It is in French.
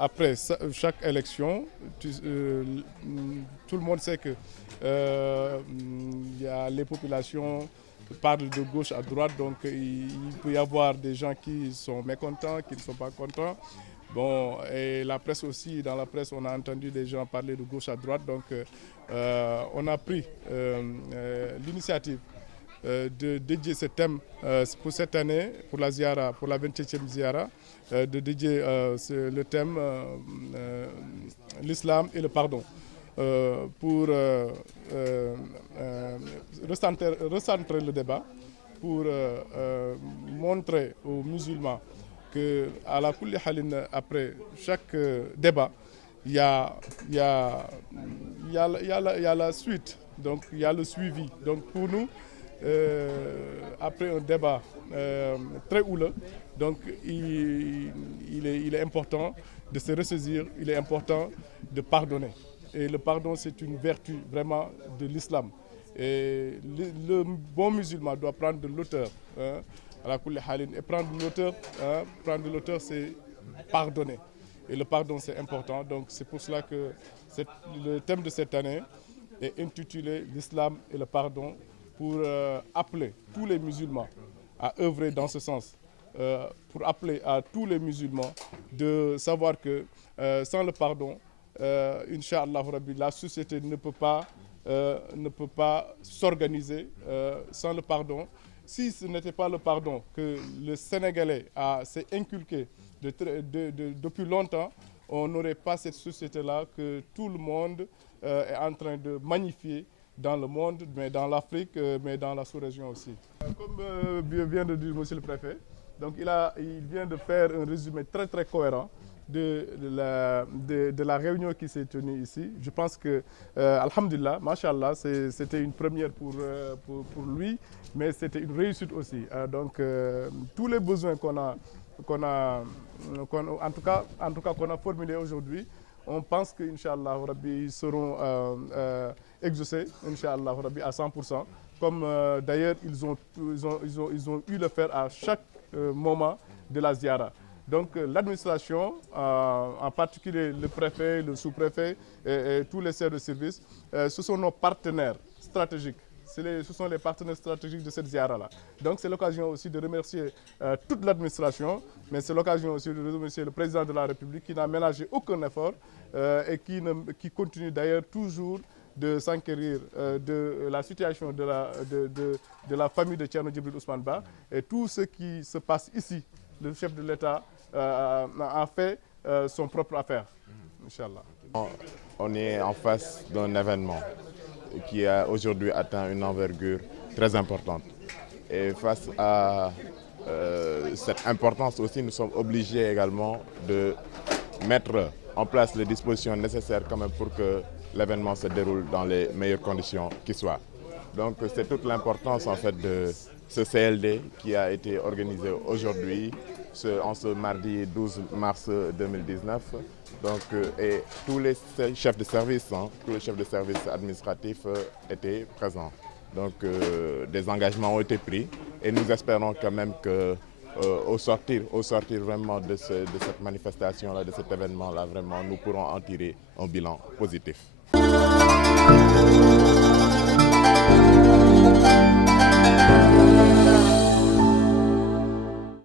après chaque élection, tout le monde sait que les populations parlent de gauche à droite, donc il peut y avoir des gens qui sont mécontents, qui ne sont pas contents. Bon, et la presse aussi, dans la presse, on a entendu des gens parler de gauche à droite, donc on a pris l'initiative de dédier ce thème pour cette année, pour la Ziara, pour la 27e Ziara, de dédier le thème l'islam et le pardon, pour recentrer le débat, pour montrer aux musulmans qu'à la kulli halin, après chaque débat, il y a la suite, donc il y a le suivi. Donc pour nous, après un débat très houleux, donc il est important de se ressaisir, il est important de pardonner. Et le pardon, c'est une vertu vraiment de l'islam. Et le bon musulman doit prendre de l'auteur, hein, à la kulli halin. Et prendre de l'auteur, c'est pardonner. Et le pardon, c'est important. Donc c'est pour cela que le thème de cette année est intitulé l'islam et le pardon, pour appeler tous les musulmans à œuvrer dans ce sens, pour appeler à tous les musulmans de savoir que sans le pardon, Inch'Allah Rabbi, la société ne peut pas s'organiser sans le pardon. Si ce n'était pas le pardon que le Sénégalais s'est inculqué depuis longtemps, on n'aurait pas cette société-là que tout le monde est en train de magnifier dans le monde, mais dans l'Afrique, mais dans la sous-région aussi. Comme vient de dire monsieur le préfet, donc il vient de faire un résumé très très cohérent de la réunion qui s'est tenue ici. Je pense que, alhamdulillah, mashallah, c'était une première pour lui, mais c'était une réussite aussi. Donc tous les besoins qu'on a formulés aujourd'hui, on pense que, Inch'Allah Rabbi, ils seront exaucés, Inch'Allah Rabbi, à 100%. Comme d'ailleurs, ils ont eu le faire à chaque moment de la ziara. Donc l'administration, en particulier le préfet, le sous-préfet et tous les chefs de service, ce sont nos partenaires stratégiques. Ce sont les partenaires stratégiques de cette ziara-là. Donc c'est l'occasion aussi de remercier toute l'administration, mais c'est l'occasion aussi de remercier le président de la République qui n'a ménagé aucun effort et qui continue d'ailleurs toujours de s'enquérir de la situation de la famille de Thierno Djibril Ousmane Ba. Et tout ce qui se passe ici, le chef de l'État a fait son propre affaire, Inch'Allah. On est en face d'un événement qui a aujourd'hui atteint une envergure très importante. Et face à cette importance aussi, nous sommes obligés également de mettre en place les dispositions nécessaires quand même pour que l'événement se déroule dans les meilleures conditions qui soient. Donc c'est toute l'importance en fait de ce CLD qui a été organisé aujourd'hui, en ce mardi 12 mars 2019. Donc, et tous les chefs de service, tous les chefs de service administratifs étaient présents. Donc des engagements ont été pris et nous espérons quand même que au sortir vraiment de cette manifestation-là, de cet événement-là, vraiment nous pourrons en tirer un bilan positif.